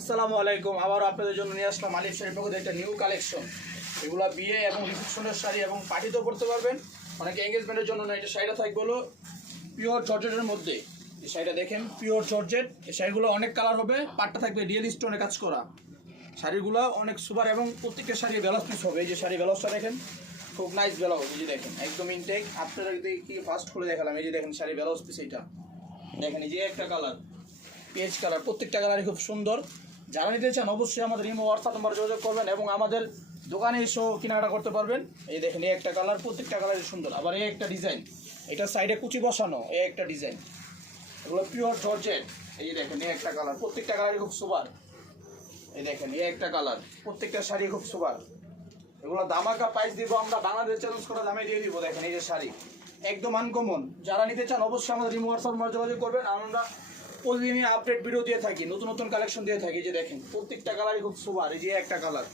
আসসালামু আলাইকুম। আবার আপনাদের জন্য নিয়ে আসলাম আলিফ শাড়ির পক্ষ থেকে একটা নিউ কালেকশন। এগুলো বিয়ে এবং রিসেপশনের শাড়ি এবং পার্টিতেও পরতে পারবেন। অনেকে এঙ্গেজমেন্টের জন্য না। এটা শাড়িটা থাকবে হলো পিওর জর্জেটের মধ্যে। এই শাড়িটা দেখেন, পিওর জর্জেট। এই শাড়িগুলো অনেক কালার হবে। পাটটা থাকবে রিয়েল স্টোনে কাজ করা। শাড়িগুলো অনেক সুপার এবং প্রত্যেকটা শাড়ি ব্লাউজ পিস হবে। এই যে শাড়ি ব্লাউজটা দেখেন, খুব নাইস ব্লাউজ। এই যে দেখেন, একদম ইনটেক। আপনারা কি ফার্স্ট খুলে দেখালাম। এই যে দেখেন শাড়ি ব্লাউজ পিস, এইটা দেখেন। এই যে একটা কালার, পেজ কালার, প্রত্যেকটা কালারই খুব সুন্দর। যারা নিতে চান অবশ্যই আমাদের ইমো হোয়াটসঅ্যাপ নাম্বার যোগাযোগ করবেন এবং আমাদের দোকানে এসেও কেনাকাটা করতে পারবেন। এই দেখেন, এই একটা কালার, প্রত্যেকটা কালারই সুন্দর। আবার এই একটা ডিজাইন, এটা সাইডে কুচি বসানো, এই একটা ডিজাইন। এগুলো পিওর জর্জেট। এই যে দেখেন, এই একটা কালার, প্রত্যেকটা কালারই খুব সুপার। এই দেখেন, এই একটা কালার, প্রত্যেকটা শাড়ি খুব সুপার। এগুলো দামাকা প্রাইস দিব আমরা, বাংলাদেশ চ্যালেঞ্জ করা দামে দিয়ে দিব। দেখেন এই যে শাড়ি, একদম আনকমন। যারা নিতে চান অবশ্যই আমাদের ইমো হোয়াটসঅ্যাপ নাম্বার যোগাযোগ করবেন। আমরা প্রতিদিনই আপডেট ভিডিও দিয়ে থাকি, নতুন নতুন কালেকশন দিয়ে থাকি। যে দেখেন, প্রত্যেকটা কালারই খুব সুপার। এই যে একটা কালার।